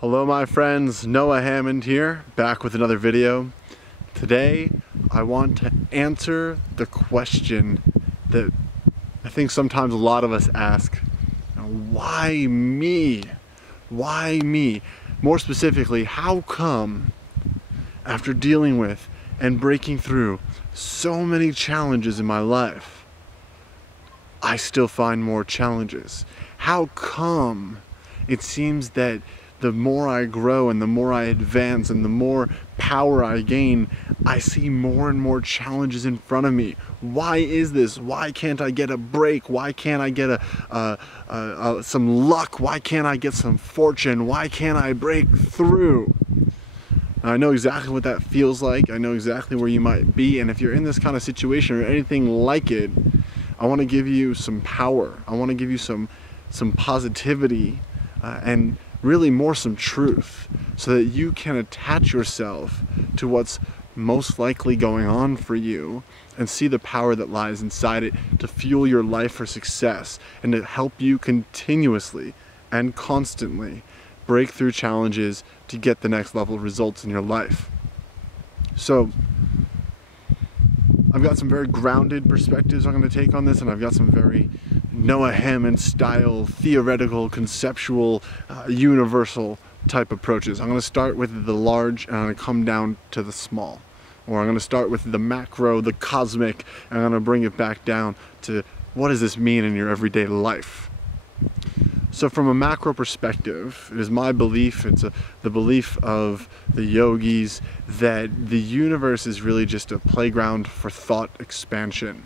Hello my friends, Noah Hammond here, back with another video. Today I want to answer the question that I think sometimes a lot of us ask. Why me? Why me? More specifically, how come after dealing with and breaking through so many challenges in my life, I still find more challenges? How come it seems that the more I grow and the more I advance and the more power I gain, I see more and more challenges in front of me? Why is this? Why can't I get a break? Why can't I get some luck? Why can't I get some fortune? Why can't I break through? I know exactly what that feels like. I know exactly where you might be, and if you're in this kind of situation or anything like it, I want to give you some power. I want to give you some positivity and really more some truth, so that you can attach yourself to what's most likely going on for you and see the power that lies inside it to fuel your life for success and to help you continuously and constantly break through challenges to get the next level results in your life. So I've got some very grounded perspectives I'm going to take on this, and I've got some very Noah Hammond style, theoretical, conceptual, universal type approaches. I'm going to start with the large and I'm going to come down to the small. Or I'm going to start with the macro, the cosmic, and I'm going to bring it back down to what does this mean in your everyday life? So from a macro perspective, it is my belief, it's the belief of the yogis, that the universe is really just a playground for thought expansion.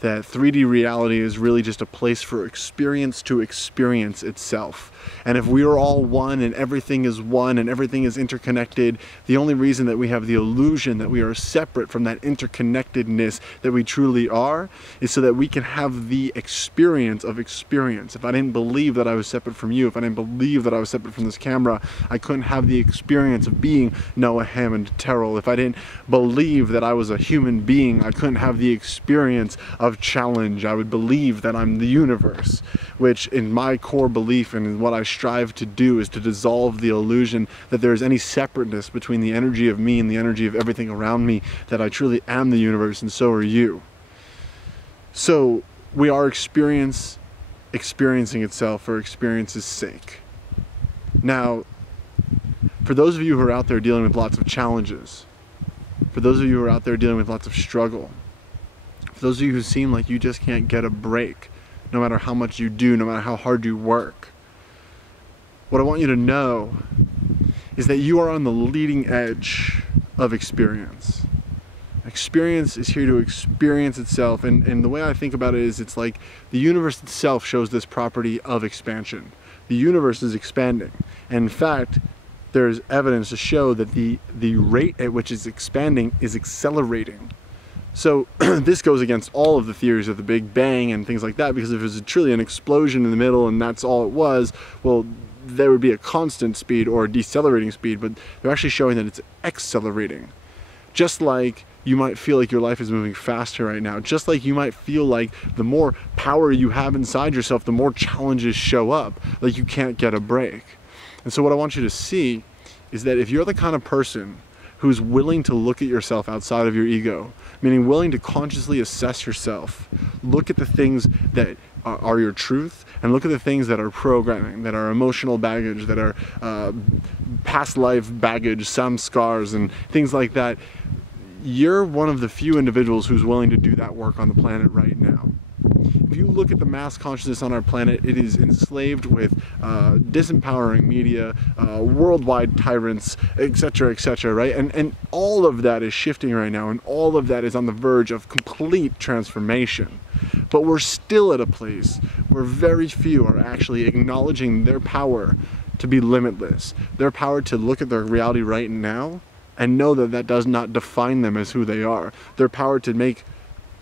That 3D reality is really just a place for experience to experience itself. And if we are all one and everything is one and everything is interconnected, the only reason that we have the illusion that we are separate from that interconnectedness that we truly are is so that we can have the experience of experience. If I didn't believe that I was separate from you, if I didn't believe that I was separate from this camera, I couldn't have the experience of being Noah Hammond Terrell. If I didn't believe that I was a human being, I couldn't have the experience of challenge. I would believe that I'm the universe, which in my core belief and in what I strive to do is to dissolve the illusion that there is any separateness between the energy of me and the energy of everything around me, that I truly am the universe and so are you. So we are experiencing itself for experience's sake. Now, for those of you who are out there dealing with lots of challenges, for those of you who are out there dealing with lots of struggle, for those of you who seem like you just can't get a break, no matter how much you do, no matter how hard you work, what I want you to know is that you are on the leading edge of experience. Experience is here to experience itself, and the way I think about it is it's like the universe itself shows this property of expansion. The universe is expanding, and in fact, there's evidence to show that the rate at which it's expanding is accelerating. So this goes against all of the theories of the Big Bang and things like that, because if it was truly an explosion in the middle and that's all it was, well, there would be a constant speed or a decelerating speed, but they're actually showing that it's accelerating. Just like you might feel like your life is moving faster right now, just like you might feel like the more power you have inside yourself, the more challenges show up, like you can't get a break. And so what I want you to see is that if you're the kind of person who's willing to look at yourself outside of your ego, meaning willing to consciously assess yourself, look at the things that are your truth, and look at the things that are programming, that are emotional baggage, that are past life baggage, some scars and things like that, you're one of the few individuals who's willing to do that work on the planet right now. If you look at the mass consciousness on our planet, it is enslaved with disempowering media, worldwide tyrants, etc., right? And all of that is shifting right now, and all of that is on the verge of complete transformation. But we're still at a place where very few are actually acknowledging their power to be limitless, their power to look at their reality right now and know that that does not define them as who they are, their power to make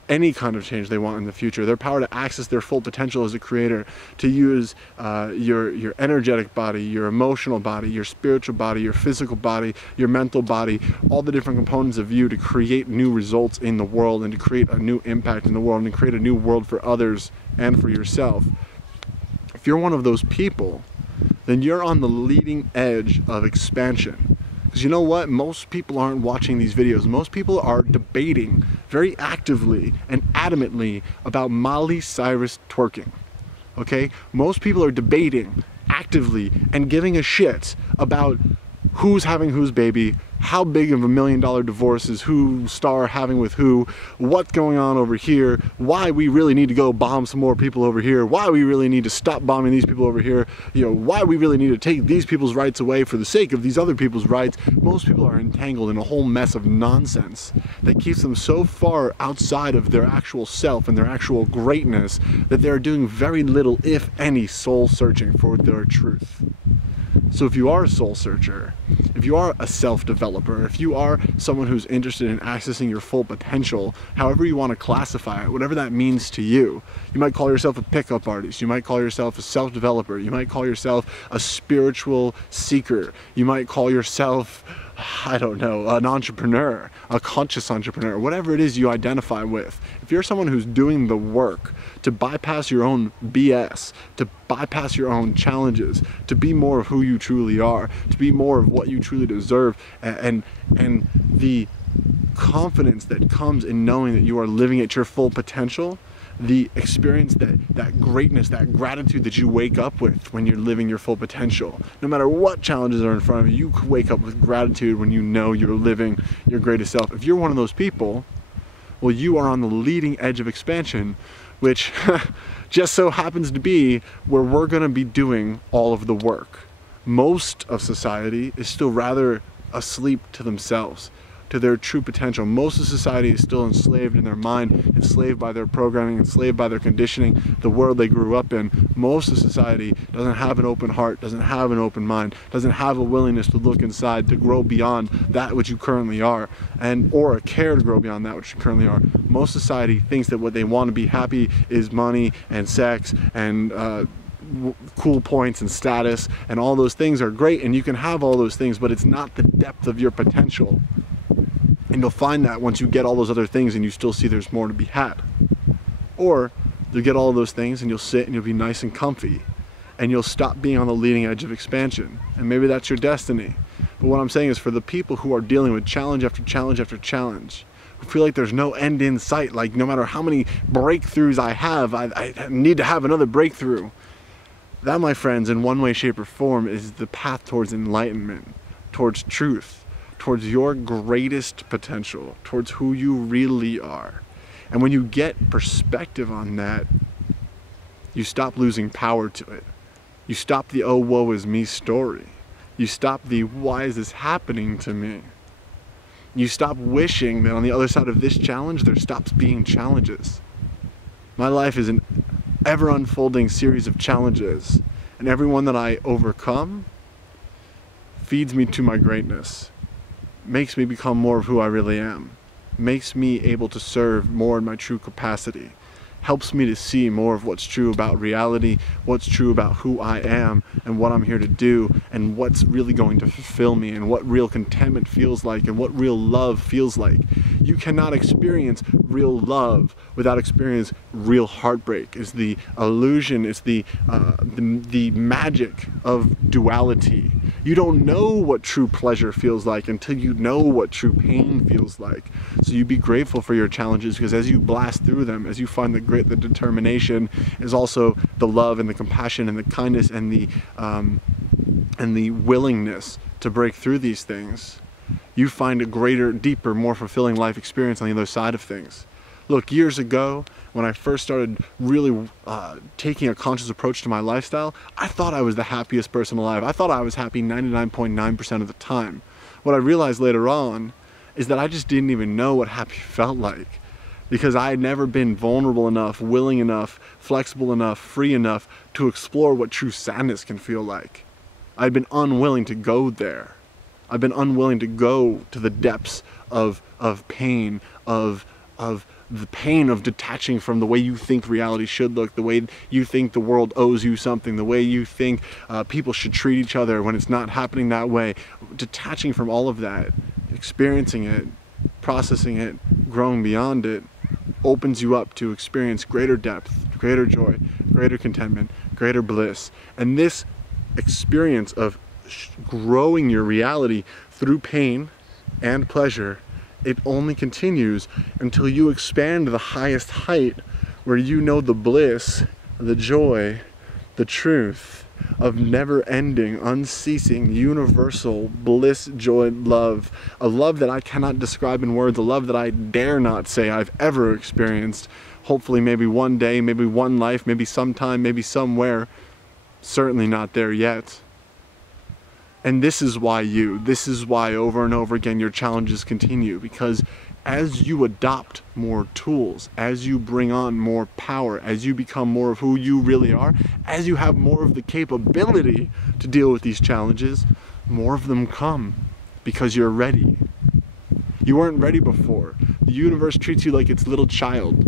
any kind of change they want in the future, their power to access their full potential as a creator, to use your energetic body, your emotional body, your spiritual body, your physical body, your mental body, all the different components of you to create new results in the world and to create a new impact in the world and to create a new world for others and for yourself. If you're one of those people, then you're on the leading edge of expansion. Because you know what? Most people aren't watching these videos. Most people are debating very actively and adamantly about Miley Cyrus twerking. Okay? Most people are debating actively and giving a shit about who's having whose baby, how big of $1 million divorce is who star having with who, what's going on over here, why we really need to go bomb some more people over here, why we really need to stop bombing these people over here, why we really need to take these people's rights away for the sake of these other people's rights. Most people are entangled in a whole mess of nonsense that keeps them so far outside of their actual self and their actual greatness that they're doing very little, if any, soul searching for their truth. So if you are a soul searcher, if you are a self-developer, if you are someone who's interested in accessing your full potential, however you want to classify it, whatever that means to you, you might call yourself a pickup artist, you might call yourself a self-developer, you might call yourself a spiritual seeker, you might call yourself, I don't know, an entrepreneur, a conscious entrepreneur, whatever it is you identify with. If you're someone who's doing the work to bypass your own BS, to bypass your own challenges, to be more of who you truly are, to be more of what you truly deserve, and the confidence that comes in knowing that you are living at your full potential, the experience, that greatness, that gratitude that you wake up with when you're living your full potential. No matter what challenges are in front of you, you wake up with gratitude when you know you're living your greatest self. If you're one of those people, well, you are on the leading edge of expansion, which just so happens to be where we're going to be doing all of the work. Most of society is still rather asleep to themselves, to their true potential. Most of society is still enslaved in their mind, enslaved by their programming, enslaved by their conditioning, the world they grew up in. Most of society doesn't have an open heart, doesn't have an open mind, doesn't have a willingness to look inside, to grow beyond that which you currently are, or a care to grow beyond that which you currently are. Most society thinks that what they want to be happy is money and sex and cool points and status, and all those things are great, and you can have all those things, but it's not the depth of your potential. And you'll find that once you get all those other things and you still see there's more to be had. Or you'll get all those things and you'll sit and you'll be nice and comfy and you'll stop being on the leading edge of expansion. And maybe that's your destiny. But what I'm saying is, for the people who are dealing with challenge after challenge after challenge, who feel like there's no end in sight, like no matter how many breakthroughs I have, I need to have another breakthrough. That, my friends, in one way, shape, or form, is the path towards enlightenment, towards truth, towards your greatest potential, towards who you really are. And when you get perspective on that, you stop losing power to it. You stop the "oh, woe is me" story. You stop the "why is this happening to me?" You stop wishing that on the other side of this challenge there stops being challenges. My life is an ever unfolding series of challenges, and every one that I overcome feeds me to my greatness, makes me become more of who I really am, makes me able to serve more in my true capacity, helps me to see more of what's true about reality, what's true about who I am and what I'm here to do, and what's really going to fulfill me, and what real contentment feels like, and what real love feels like. You cannot experience real love without experiencing real heartbreak. It's the illusion, it's the magic of duality. You don't know what true pleasure feels like until you know what true pain feels like. So you be grateful for your challenges, because as you blast through them, as you find the grit, the determination, is also the love and the compassion and the kindness and the willingness to break through these things, you find a greater, deeper, more fulfilling life experience on the other side of things. Look, years ago, when I first started really taking a conscious approach to my lifestyle, I thought I was the happiest person alive. I thought I was happy 99.9% of the time. What I realized later on is that I just didn't even know what happy felt like, because I had never been vulnerable enough, willing enough, flexible enough, free enough to explore what true sadness can feel like. I'd been unwilling to go there. I've been unwilling to go to the depths of pain, of the pain of detaching from the way you think reality should look, the way you think the world owes you something, the way you think people should treat each other when it's not happening that way. Detaching from all of that, experiencing it, processing it, growing beyond it, opens you up to experience greater depth, greater joy, greater contentment, greater bliss. And this experience of growing your reality through pain and pleasure, it only continues until you expand to the highest height where you know the bliss, the joy, the truth of never-ending, unceasing, universal bliss, joy, love. A love that I cannot describe in words, a love that I dare not say I've ever experienced. Hopefully maybe one day, maybe one life, maybe sometime, maybe somewhere. Certainly not there yet. And this is why over and over again your challenges continue, because as you adopt more tools, as you bring on more power, as you become more of who you really are, as you have more of the capability to deal with these challenges, more of them come because you're ready. You weren't ready before. The universe treats you like its little child.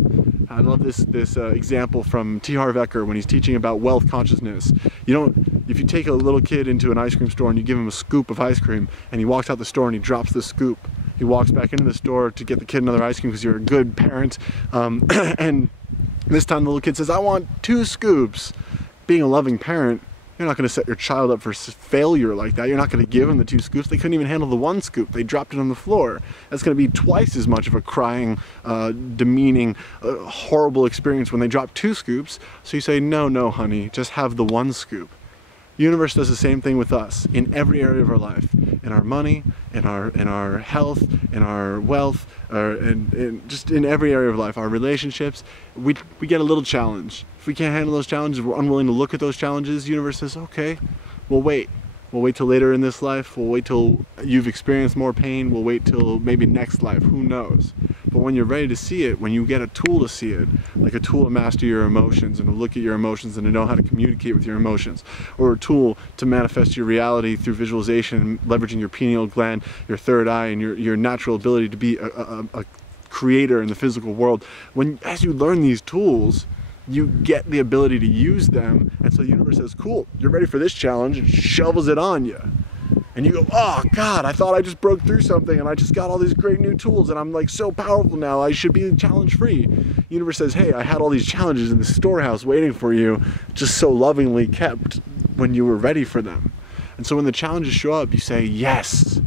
I love this example from T. Harv Eker when he's teaching about wealth consciousness. If you take a little kid into an ice cream store and you give him a scoop of ice cream and he walks out the store and he drops the scoop, he walks back into the store to get the kid another ice cream because you're a good parent, and this time the little kid says, I want 2 scoops. Being a loving parent, you're not going to set your child up for failure like that. You're not going to give them the 2 scoops. They couldn't even handle the 1 scoop. They dropped it on the floor. That's going to be twice as much of a crying, demeaning, horrible experience when they drop 2 scoops. So you say, no, honey, just have the 1 scoop. The universe does the same thing with us in every area of our life, in our money, in our health, in our wealth, and just in every area of life, our relationships. We get a little challenge. If we can't handle those challenges, we're unwilling to look at those challenges, the universe says, okay, we'll wait. We'll wait till later in this life. We'll wait till you've experienced more pain. We'll wait till maybe next life. Who knows? But when you're ready to see it, when you get a tool to see it, like a tool to master your emotions and to look at your emotions and to know how to communicate with your emotions, or a tool to manifest your reality through visualization, leveraging your pineal gland, your third eye, and your natural ability to be a creator in the physical world, as you learn these tools, you get the ability to use them, and so the universe says, cool, you're ready for this challenge, and shovels it on you. And you go, oh God, I thought I just broke through something and I just got all these great new tools and I'm like so powerful now, I should be challenge free. The universe says, hey, I had all these challenges in the storehouse waiting for you, just so lovingly kept when you were ready for them. And so when the challenges show up, you say, yes,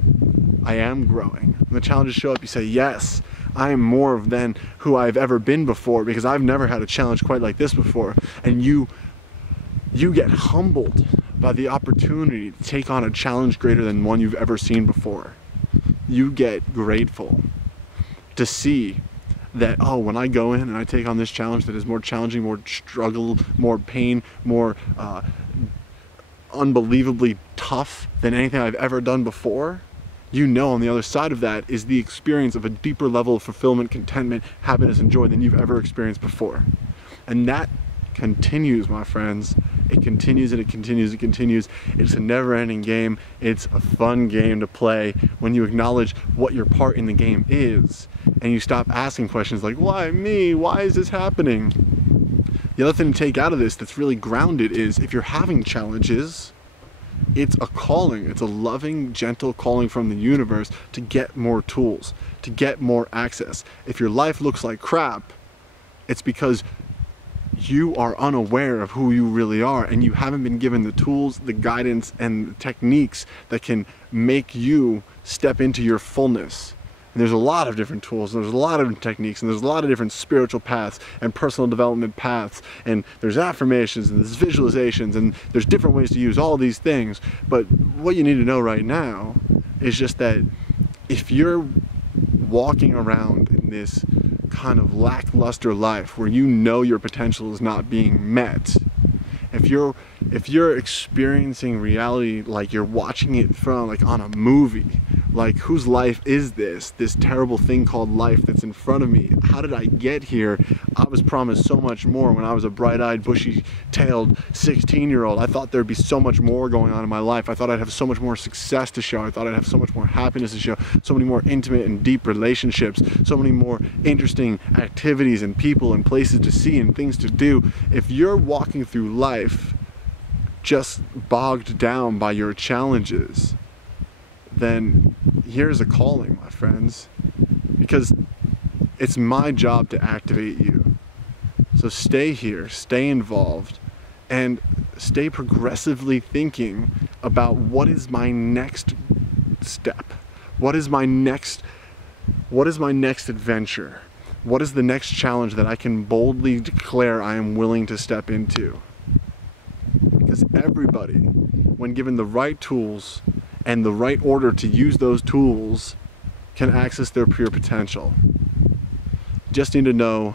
I am growing. When the challenges show up, you say, yes, I am more than who I've ever been before, because I've never had a challenge quite like this before. And you get humbled by the opportunity to take on a challenge greater than one you've ever seen before. You get grateful to see that, oh, when I go in and I take on this challenge that is more challenging, more struggle, more pain, more unbelievably tough than anything I've ever done before, you know on the other side of that is the experience of a deeper level of fulfillment, contentment, happiness, and joy than you've ever experienced before. And that continues, my friends. It continues and it continues and continues. It's a never-ending game. It's a fun game to play when you acknowledge what your part in the game is and you stop asking questions like, why me? Why is this happening? The other thing to take out of this that's really grounded is if you're having challenges, it's a calling. It's a loving, gentle calling from the universe to get more tools, to get more access. If your life looks like crap, it's because you are unaware of who you really are and you haven't been given the tools, the guidance, and the techniques that can make you step into your fullness. And there's a lot of different tools, and there's a lot of different techniques, and there's a lot of different spiritual paths and personal development paths, and there's affirmations and there's visualizations, and there's different ways to use all these things. But what you need to know right now is just that if you're walking around in this kind of lackluster life where you know your potential is not being met, if you're experiencing reality like you're watching it from like on a movie, like whose life is this terrible thing called life that's in front of me? How did I get here? I was promised so much more when I was a bright-eyed, bushy-tailed 16-year-old. I thought there'd be so much more going on in my life. I thought I'd have so much more success to show. I thought I'd have so much more happiness to show, so many more intimate and deep relationships, so many more interesting activities and people and places to see and things to do. If you're walking through life just bogged down by your challenges, then here's a calling, my friends, because it's my job to activate you. So stay here, stay involved, and stay progressively thinking about what is my next step? What is my next adventure? What is the next challenge that I can boldly declare I am willing to step into? Because everybody, when given the right tools and the right order to use those tools, can access their pure potential. You just need to know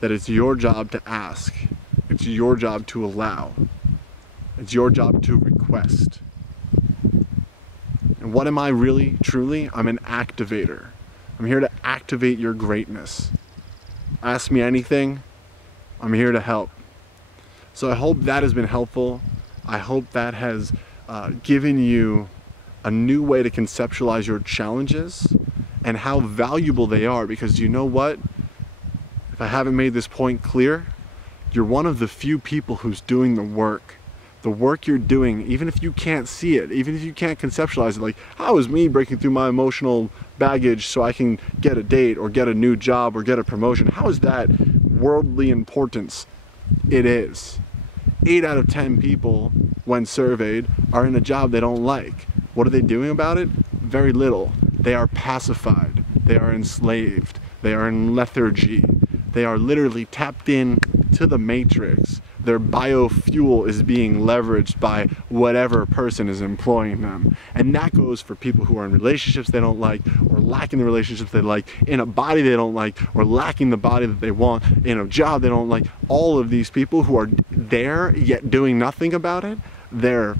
that it's your job to ask. It's your job to allow. It's your job to request. And what am I really, truly? I'm an activator. I'm here to activate your greatness. Ask me anything, I'm here to help. So I hope that has been helpful. I hope that has given you a new way to conceptualize your challenges and how valuable they are, because you know what? If I haven't made this point clear, you're one of the few people who's doing the work. The work you're doing, even if you can't see it, even if you can't conceptualize it, like, how is me breaking through my emotional baggage so I can get a date or get a new job or get a promotion? How is that worldly importance? It is. 8 out of 10 people, when surveyed, are in a job they don't like. What are they doing about it? Very little. They are pacified. They are enslaved. They are in lethargy. They are literally tapped in to the matrix. Their biofuel is being leveraged by whatever person is employing them. And that goes for people who are in relationships they don't like, or lacking the relationships they like, in a body they don't like, or lacking the body that they want, in a job they don't like. All of these people who are there yet doing nothing about it, they're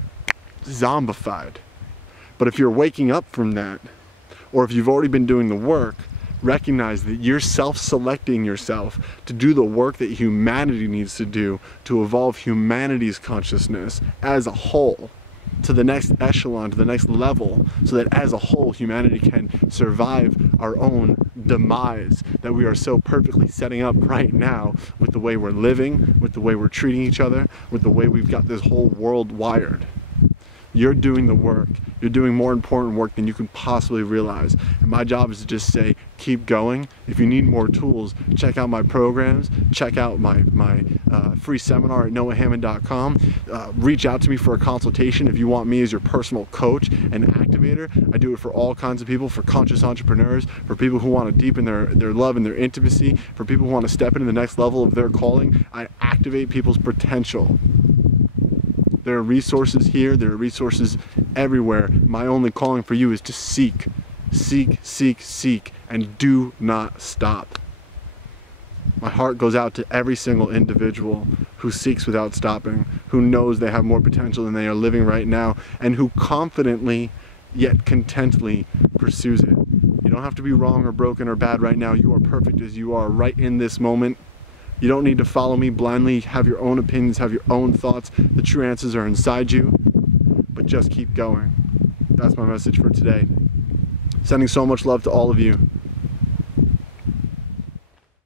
zombified. But if you're waking up from that, or if you've already been doing the work, recognize that you're self-selecting yourself to do the work that humanity needs to do to evolve humanity's consciousness as a whole to the next echelon, to the next level, so that as a whole humanity can survive our own demise that we are so perfectly setting up right now with the way we're living, with the way we're treating each other, with the way we've got this whole world wired. You're doing the work. You're doing more important work than you can possibly realize. And my job is to just say, keep going. If you need more tools, check out my programs. Check out my free seminar at noahhammond.com. Reach out to me for a consultation if you want me as your personal coach and activator. I do it for all kinds of people, for conscious entrepreneurs, for people who want to deepen their love and their intimacy, for people who want to step into the next level of their calling. I activate people's potential. There are resources here, there are resources everywhere. My only calling for you is to seek, seek, seek, seek, and do not stop. My heart goes out to every single individual who seeks without stopping, who knows they have more potential than they are living right now, and who confidently yet contently pursues it. You don't have to be wrong or broken or bad right now. You are perfect as you are right in this moment. You don't need to follow me blindly, have your own opinions, have your own thoughts. The true answers are inside you, but just keep going. That's my message for today. Sending so much love to all of you.